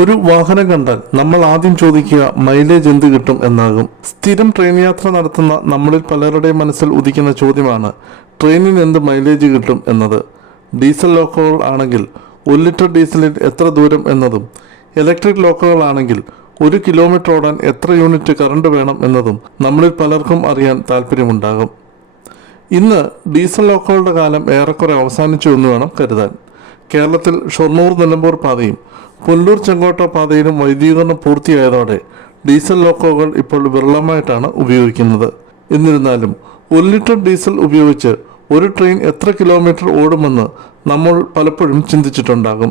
ഒരു വാഹനം കണ്ടാൽ നമ്മൾ ആദ്യം ചോദിക്കുക മൈലേജ് എന്ത് കിട്ടും? എന്നാകും. സ്ഥിരം ട്രെയിൻ യാത്ര നടത്തുന്ന നമ്മളിൽ പലരുടെയും മനസ്സിൽ ഉദിക്കുന്ന ചോദ്യമാണ് ട്രെയിനിന് എന്ത് മൈലേജ് കിട്ടും? എന്നത്. ഡീസൽ ലോക്കോകൾ ആണെങ്കിൽ ഒരു ലിറ്റർ ഡീസലിൽ എത്ര ദൂരം എന്നതും ഇലക്ട്രിക് ലോക്കോകൾ ആണെങ്കിൽ ഒരു കിലോമീറ്റർ ഓടാൻ എത്ര യൂണിറ്റ് കറണ്ട് വേണം എന്നതും നമ്മളിൽ പലർക്കും അറിയാൻ താല്പര്യമുണ്ടാകും ഇന്ന് ഡീസൽ ലോക്കോകളുടെ കാലം ഏറെക്കുറെ അവസാനിച്ചു എന്ന് വേണം കരുതാൻ. കേരളത്തിൽ ഷൊർണൂർ നിലമ്പൂർ പാതയും പുല്ലൂർ ചെങ്കോട്ട പാതയിലും വൈദ്യുതീകരണം പൂർത്തിയായതോടെ ഡീസൽ ലോക്കോകൾ ഇപ്പോൾ വിരളമായിട്ടാണ് ഉപയോഗിക്കുന്നത്. എന്നിരുന്നാലും ഒരു ലിറ്റർ ഡീസൽ ഉപയോഗിച്ച് ഒരു ട്രെയിൻ എത്ര കിലോമീറ്റർ ഓടുമെന്ന് നമ്മൾ പലപ്പോഴും ചിന്തിച്ചിട്ടുണ്ടാകും.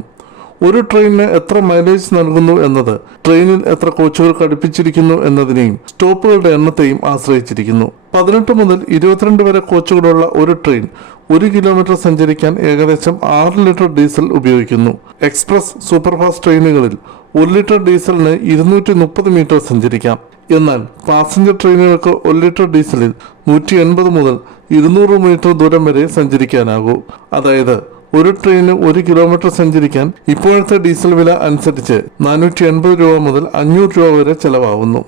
ഒരു ട്രെയിനിന് എത്ര മൈലേജ് നൽകുന്നു എന്നത് ട്രെയിനിൽ എത്ര കോച്ചുകൾ ഘടിപ്പിച്ചിരിക്കുന്നു എന്നതിനെയും സ്റ്റോപ്പുകളുടെ എണ്ണത്തെയും ആശ്രയിച്ചിരിക്കുന്നു. പതിനെട്ട് മുതൽ ഇരുപത്തിരണ്ട് വരെ കോച്ചുകളുള്ള ഒരു ട്രെയിൻ ഒരു കിലോമീറ്റർ സഞ്ചരിക്കാൻ ഏകദേശം ആറ് ലിറ്റർ ഡീസൽ ഉപയോഗിക്കുന്നു. എക്സ്പ്രസ് സൂപ്പർഫാസ്റ്റ് ട്രെയിനുകളിൽ ഒരു ലിറ്റർ ഡീസലിന് ഇരുന്നൂറ്റി മുപ്പത് മീറ്റർ സഞ്ചരിക്കാം. എന്നാൽ പാസഞ്ചർ ട്രെയിനുകൾക്ക് ഒരു ലിറ്റർ ഡീസലിൽ നൂറ്റി എൺപത് മുതൽ ഇരുന്നൂറ് മീറ്റർ ദൂരം വരെ സഞ്ചരിക്കാനാകൂ. അതായത് ഒരു ട്രെയിന് ഒരു കിലോമീറ്റർ സഞ്ചരിക്കാൻ ഇപ്പോഴത്തെ ഡീസൽ വില അനുസരിച്ച് നാനൂറ്റി എൺപത് രൂപ മുതൽ അഞ്ഞൂറ് രൂപ വരെ ചെലവാകുന്നു.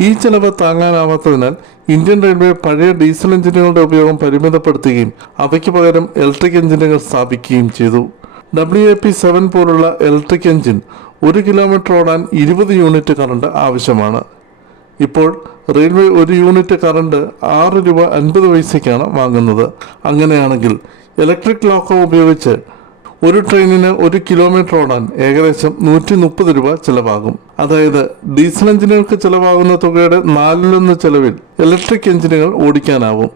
ഈ ചെലവ് താങ്ങാനാവാത്തതിനാൽ ഇന്ത്യൻ റെയിൽവേ പഴയ ഡീസൽ എഞ്ചിനുകളുടെ ഉപയോഗം പരിമിതപ്പെടുത്തുകയും അവയ്ക്ക് പകരം ഇലക്ട്രിക് എഞ്ചിനുകൾ സ്ഥാപിക്കുകയും ചെയ്തു. ഡബ്ല്യു എ പി സെവൻ പോലുള്ള ഇലക്ട്രിക് എഞ്ചിൻ ഒരു കിലോമീറ്റർ ഓടാൻ ഇരുപത് യൂണിറ്റ് കറണ്ട് ആവശ്യമാണ്. ഇപ്പോൾ റെയിൽവേ ഒരു യൂണിറ്റ് കറണ്ട് ആറ് രൂപ അൻപത് പൈസയ്ക്കാണ് വാങ്ങുന്നത്. അങ്ങനെയാണെങ്കിൽ ഇലക്ട്രിക് ലോക്കോ ഉപയോഗിച്ച് ഒരു ട്രെയിനിന് ഒരു കിലോമീറ്റർ ഓടാൻ ഏകദേശം നൂറ്റി മുപ്പത് രൂപ ചിലവാകും. അതായത് ഡീസൽ എഞ്ചിനുകൾക്ക് ചെലവാകുന്ന തുകയുടെ നാലിലൊന്ന് ചെലവിൽ ഇലക്ട്രിക് എഞ്ചിനുകൾ ഓടിക്കാനാവും.